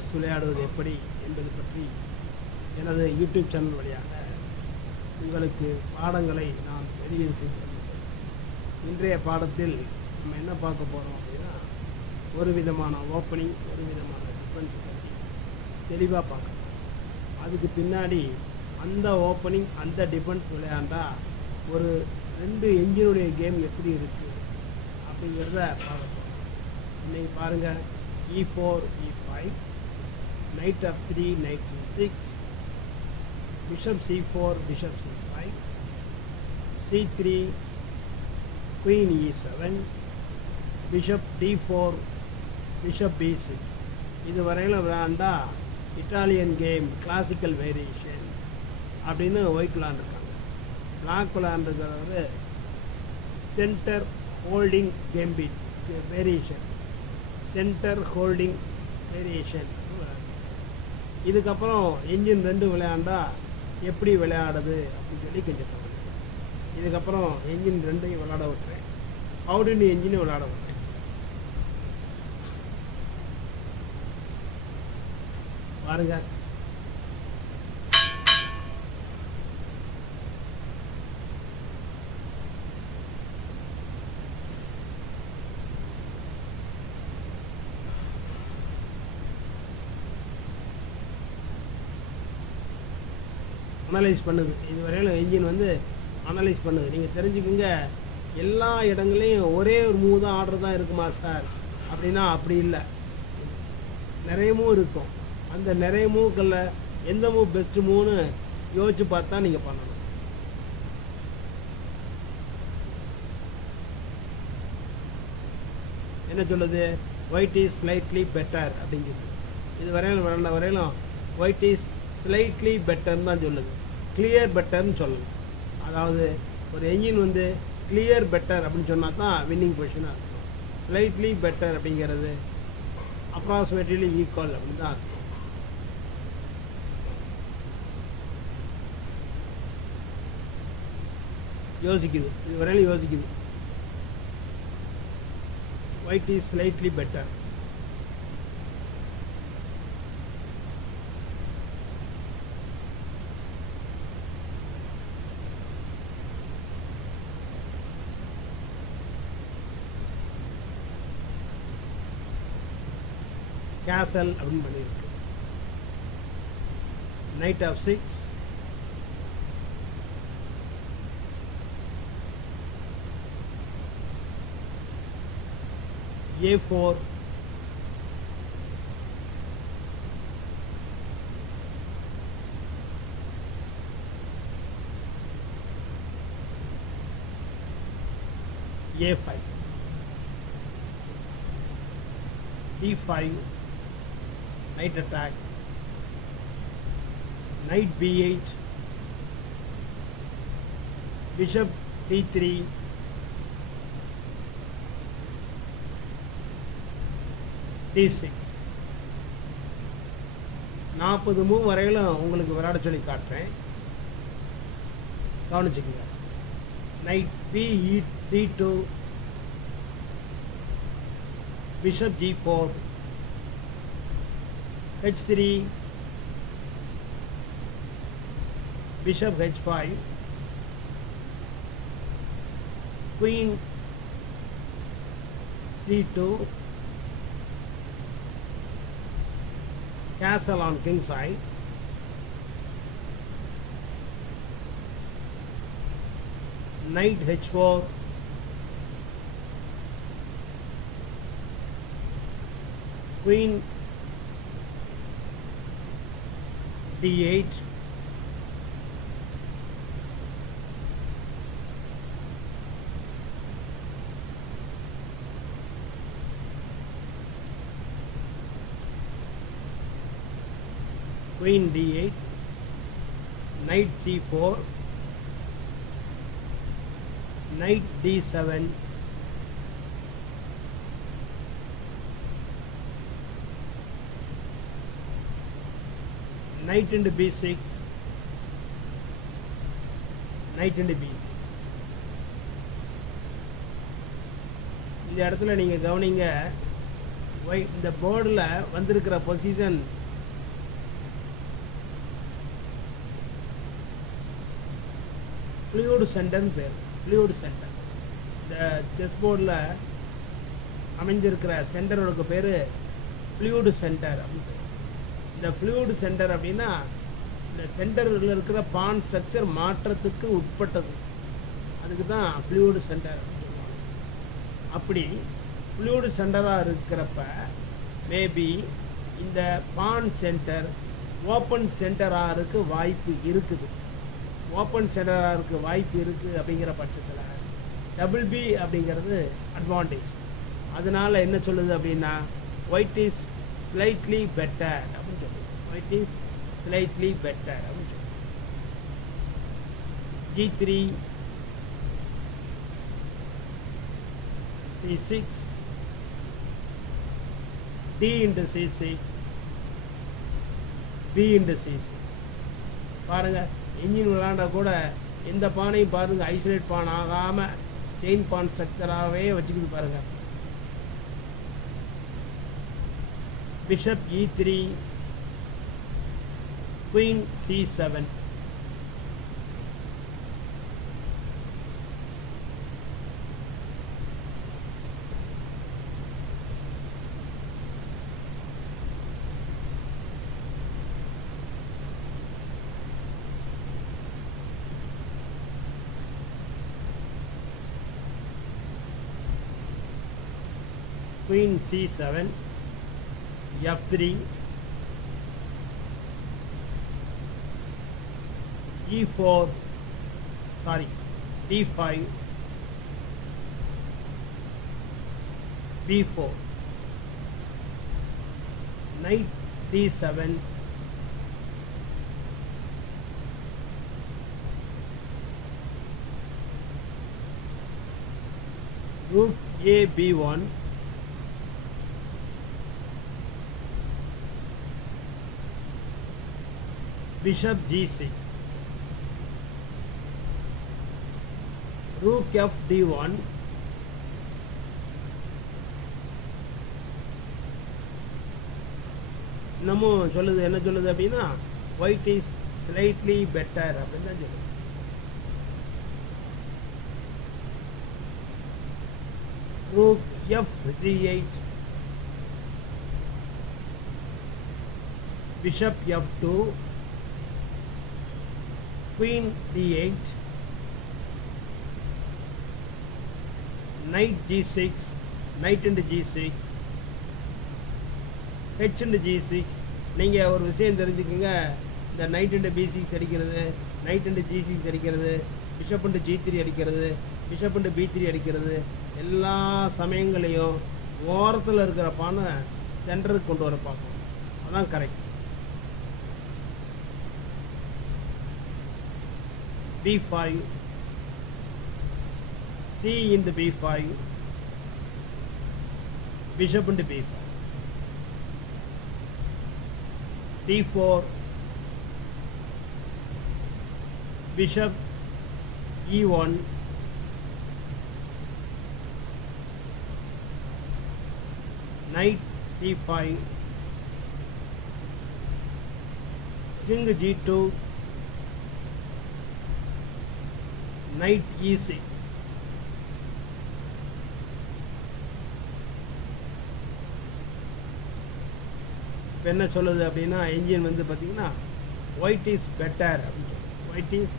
Chess விளையாடுவது எப்படி என்பது பற்றி எனது யூடியூப் சேனல் வழியாக உங்களுக்கு பாடங்களை நான் வெளியீடு செய்து வருகிறேன். இன்றைய பாடத்தில் நம்ம என்ன பார்க்க போகிறோம் அப்படின்னா, ஒரு விதமான ஓப்பனிங், ஒரு விதமான டிஃபென்ஸ் பற்றி தெளிவாக பார்க்கணும். அதுக்கு பின்னாடி அந்த ஓப்பனிங் அந்த டிஃபென்ஸ் விளையாண்டா ஒரு 2 என்ஜினுடைய கேம் எப்படி இருக்குது அப்படிங்கிறத பார்க்க போகிறோம். இன்றைக்கி பாருங்கள், E4 E5, knight F3 knight C6, bishop C4 bishop C5, C3 queen E7, bishop D4 bishop B6. இது வரையில் விளையாண்டா இட்டாலியன் கேம் கிளாசிக்கல் வேரியேஷன் அப்படின்னு ஒயிட் விளையாண்டுருக்காங்க. பிளாக் விளையாண்டுருக்கிறது centre holding gambit variation, centre holding variation. இதுக்கப்புறம் என்ஜின் 2 விளையாண்டா எப்படி விளையாடுது அப்படின்னு சொல்லி கொஞ்சம் பாருங்க. இதுக்கப்புறம் என்ஜின் 2ஐயும் விளையாட விட்டுறேன், அவுடின் என்ஜினும் விளையாட விட்டுறேன். பாருங்க, அனலைஸ் பண்ணுது. இதுவரையிலும் என்ஜின் அனலைஸ் பண்ணுது. நீங்கள் தெரிஞ்சுக்கோங்க, எல்லா இடங்களையும் ஒரே ஒரு மூவ் தான், ஆர்டர் தான் இருக்குமா சார் அப்படின்னா அப்படி இல்லை. நிறைய மூவ் இருக்கும். அந்த நிறைய மூவ்களில் எந்த மூவ் பெஸ்ட்டு மூவ்னு யோசிச்சு பார்த்தா நீங்கள் பண்ணணும். என்ன சொல்லுது? ஒயிட் இஸ் ஸ்லைட்லி பெட்டர் அப்படிங்கிறது. இது வரையிலும் ஒயிட் இஸ் ஸ்லைட்லி பெட்டர்னு தான் சொல்லுது. கிளியர் பெட்டர்னு சொல்லணும். அதாவது ஒரு என்ஜின் கிளியர் பெட்டர் அப்படின்னு சொன்னால் தான் வின்னிங் பொசிஷனாக இருக்கும். ஸ்லைட்லி பெட்டர் அப்படிங்கிறது அப்ராக்சிமேட்லி ஈக்குவல் அப்படின்னு தான் இருக்கும். யோசிக்குது, இது வரையிலும் யோசிக்குது. White is slightly better. Castle அப்படின்னு பண்ணியிருக்கு. Knight of 6, A4, A5, D5, knight attack, knight B8, bishop D3, D6. 40 move வரையிலும் உங்களுக்கு விளையாட சொல்லி காட்டுறேன், கவனிச்சுக்கோங்க. Night B D2, bishop G4, H3, bishop H5, queen C2, castle on king side, knight H4, queen D8, queen D8, knight C4, knight D7, knight into B6, knight into B6. இந்த இடத்துல நீங்கள் கவனிங்க, இந்த போர்டில் வந்திருக்கிற பொசிஷன் ஃப்ளூயிட் சென்டர்னு பேர். Fluid centre இந்த chess போர்டில் அமைஞ்சிருக்கிற சென்டரோட பேர் ஃப்ளூயிட் சென்டர் அப்படின்னு. இந்த ஃப்ளூயிட் சென்டர் அப்படின்னா இந்த சென்டரில் இருக்கிற பான் ஸ்ட்ரக்சர் மாற்றத்துக்கு உட்பட்டது, அதுக்கு தான் ஃப்ளூயிட் சென்டர் அப்படின்னு சொல்லுவாங்க. அப்படி ஃப்ளூயிட் சென்டராக இருக்கிறப்ப மேபி இந்த பான் சென்டர் ஓப்பன் சென்டராக இருக்க வாய்ப்பு இருக்குது. ஓப்பன் சென்டராக இருக்க வாய்ப்பு இருக்குது அப்படிங்கிற பட்சத்தில் டபுள் பி அப்படிங்கிறது அட்வான்டேஜ். அதனால் என்ன சொல்லுது அப்படின்னா ஒயிட் இஸ் ஸ்லைட்லி பெட்டர் அப்படின்னு சொல்லுது. ஒயிட் இஸ் ஸ்லைட்லி பெட்டர் அப்படின்னு சொல்லுது. G3 C6 D into C6 B into C6. பாருங்க, இன்ஜின் விளையாண்டா கூட எந்த பானையும் பாருங்க ஐசோலேட் பான் ஆகாம செயின் பான் ஸ்ட்ரக்சராகவே வச்சுக்கிது பாருங்க. Bishop E3 queen C7. Queen C7, F3, E4, sorry, D5, B4, Knight D7, Rook A B1, Bishop G6, Rook F D1, இன்னமும் சொல்லுது, என்ன சொல்லுது அப்படின்னா white is slightly better அப்படின்னு தான் சொல்லுது. Rook F G8, Bishop F2, Queen D8, Knight G6, Knight into G6, H into G6. நீங்கள் ஒரு விஷயம் தெரிஞ்சுக்கோங்க, இந்த Knight into B6 அடிக்கிறது, Knight into G6 அடிக்கிறது, Bishop into G3 அடிக்கிறது, Bishop into B3 அடிக்கிறது, எல்லா சமயங்களையும் ஓரத்தில் இருக்கிற பானை சென்டருக்கு கொண்டு வர பார்க்கணும். அதான் correct. B5, C into B5, Bishop into B5, D4, Bishop E1, Knight C5, King G2, Knight E6. இப்போ என்ன சொல்லுது அப்படின்னா என்ஜின் வந்து பார்த்தீங்கன்னா ஒயிட் இஸ் பெட்டர் அப்படின்னு சொல்லுது. White is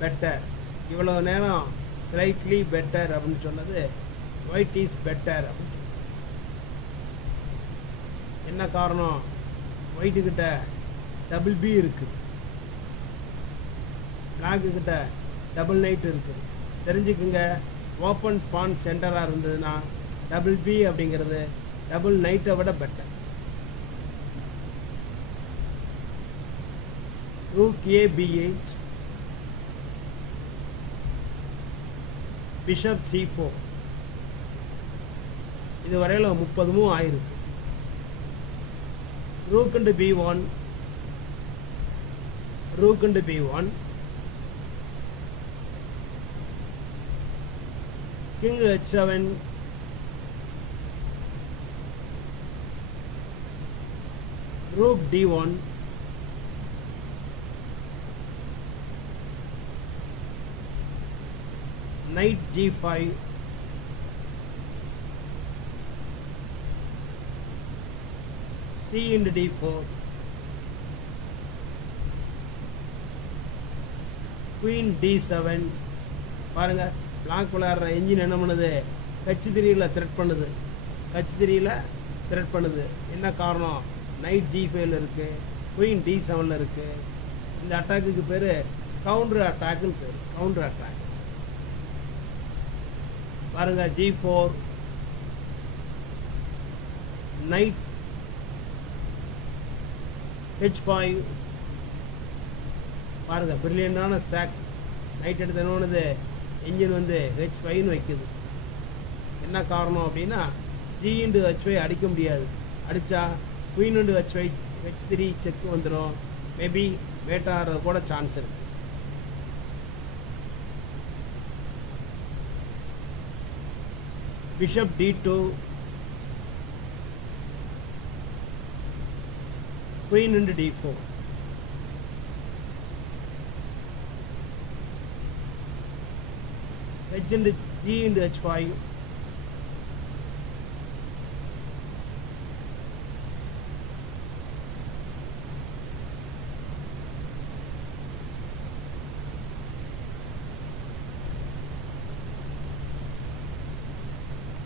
better. இவ்வளோ நேரம் ஸ்லைட்லி பெட்டர் அப்படின்னு சொன்னது ஒயிட் இஸ் பெட்டர் அப்படின்னு சொல்லுது. என்ன காரணம்? ஒயிட்டுக்கிட்ட டபுள் பி இருக்குது, பிளாக்குக்கிட்ட டபுள் நைட் இருக்குது. தெரிஞ்சுக்குங்க, ஓப்பன் ஸ்பான் சென்டராக இருந்ததுன்னா டபுள் பி அப்படிங்கிறது டபுள் நைட்டை விட better. Rook A B8, Bishop C4. இது வரையில் 30 மூவ் ஆயிருக்கு. Rook into B1, Rook into B1, King H7, rook d1, knight g5, c into d4, queen d7. பாருங்க, பிளாக் விளையாடுற என்ஜின் என்ன பண்ணுது, h3ல த்ரெட் பண்ணுது, h3ல த்ரெட் பண்ணுது. என்ன காரணம், நைட் g5ல இருக்கு, குயின் d7ல இருக்கு. இந்த அட்டாக்கு பேரு கவுண்டர் அட்டாக்னு பேரு, கவுண்டர் அட்டாக். பாருங்க, g4, நைட் h5. பாருங்க, பிரில்லியண்டான சாக். நைட் எடுத்து என்ன பண்ணுது, என்ஜின் வந்து h5ன்னு வைக்குது. என்ன காரணம் அப்படின்னா, g into h5 அடிக்க முடியாது. அடித்தா queen into h5 h3 check வந்துடும். மேபி மேட் ஆடுறது கூட சான்ஸ் இருக்கு. Bishop d2, queen into d4, h into g into h5,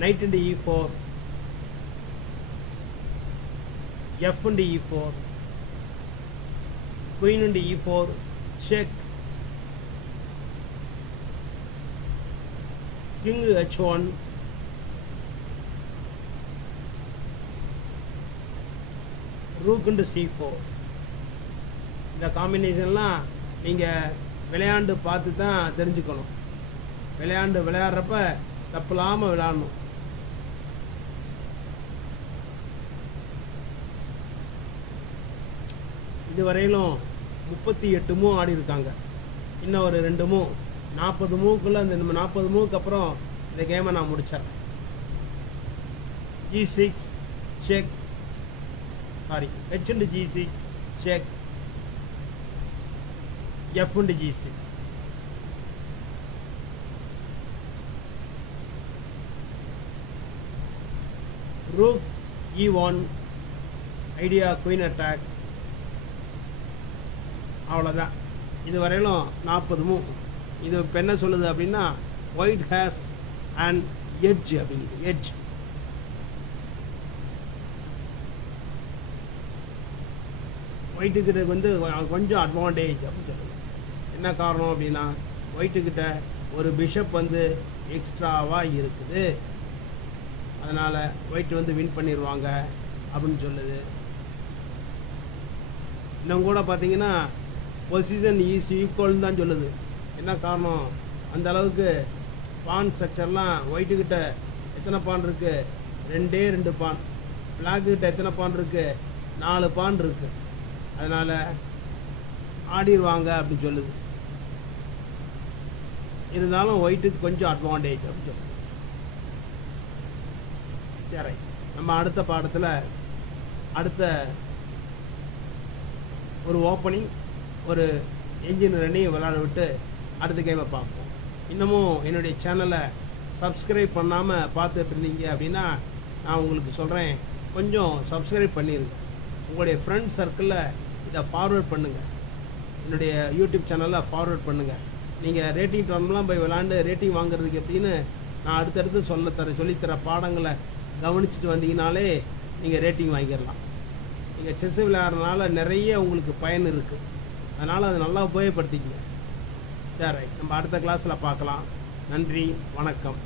knight into e4, f into e4, queen into e4, check, king h1, rook into c4. இந்த காம்பினேஷன்லாம் நீங்கள் விளையாண்டு பார்த்து தான் தெரிஞ்சுக்கணும். விளையாடுறப்ப தப்பில்லாமல் விளையாடணும். இதுவரையிலும் 38 மூவ் ஆடி இருக்காங்க. இன்னும் ஒரு 2 மூவ், 40 மூவுக்குள்ள இந்த 40 மூவுக்கு அப்புறம் இந்த கேமை நான் முடித்தேன். g6 check, sorry, h into g6 check, f into g6, rook e1, idea queen attack. அவ்வளோதான். இது வரையிலும் 40 மூவ். இது இப்போ என்ன சொல்லுது அப்படின்னா, ஒயிட் ஹேஸ் அண்ட் எட்ஜ் அப்படிங்குது. எட்ஜ் ஒயிட்டுக்கிட்ட வந்து கொஞ்சம் அட்வான்டேஜ் அப்படின்னு சொல்லுது. என்ன காரணம் அப்படின்னா, ஒயிட்டுக்கிட்ட ஒரு பிஷப் வந்து எக்ஸ்ட்ராவாக இருக்குது. அதனால் ஒயிட் வந்து வின் பண்ணிடுவாங்க அப்படின்னு சொல்லுது. இன்னும் கூட பார்த்தீங்கன்னா, பொசிஷன் இஸ் ஈக்குவல்னு தான் சொல்லுது. என்ன காரணம், அந்த அளவுக்கு பான் ஸ்ட்ரக்சர்லாம் ஒயிட்டுக்கிட்ட எத்தனை பான் இருக்குது, 2 பான். பிளாக்குக்கிட்ட எத்தனை பான் இருக்குது, 4 பான் இருக்குது. அதனால் ஆடிடுவாங்க அப்படின்னு சொல்லுது. இருந்தாலும் ஒயிட்டுக்கு கொஞ்சம் அட்வான்டேஜ் அப்படின்னு சொல்லுது. சரி, நம்ம அடுத்த பாடத்தில் அடுத்த ஒரு ஓப்பனிங், ஒரு என்ஜின் ரெண்டையும் விளையாட விட்டு அடுத்த கேமை பார்ப்போம். இன்னமும் என்னுடைய சேனலை சப்ஸ்கிரைப் பண்ணாமல் பார்த்துட்டு இருந்தீங்க அப்படின்னா, நான் உங்களுக்கு சொல்கிறேன், கொஞ்சம் சப்ஸ்கிரைப் பண்ணிடுங்க. உங்களுடைய ஃப்ரெண்ட் சர்க்கிளில் இதை ஃபார்வேர்ட் பண்ணுங்கள். என்னுடைய யூடியூப் சேனலில் ஃபார்வேர்ட் பண்ணுங்கள். நீங்கள் ரேட்டிங் டவுன்லாம் போய் விளாண்டு ரேட்டிங் வாங்குறதுக்கு எப்படின்னு நான் அடுத்தடுத்து சொல்லித்தர பாடங்களை கவனிச்சுட்டு வந்தீங்கனாலே நீங்கள் ரேட்டிங் வாங்கிடலாம். நீங்கள் செஸ் விளையாடுறதுனால நிறைய உங்களுக்கு பயன் இருக்குது. அதனால் அதை நல்லா உபயோகப்படுத்திக்கங்க. சரி, நம்ம அடுத்த கிளாஸில் பார்க்கலாம். நன்றி, வணக்கம்.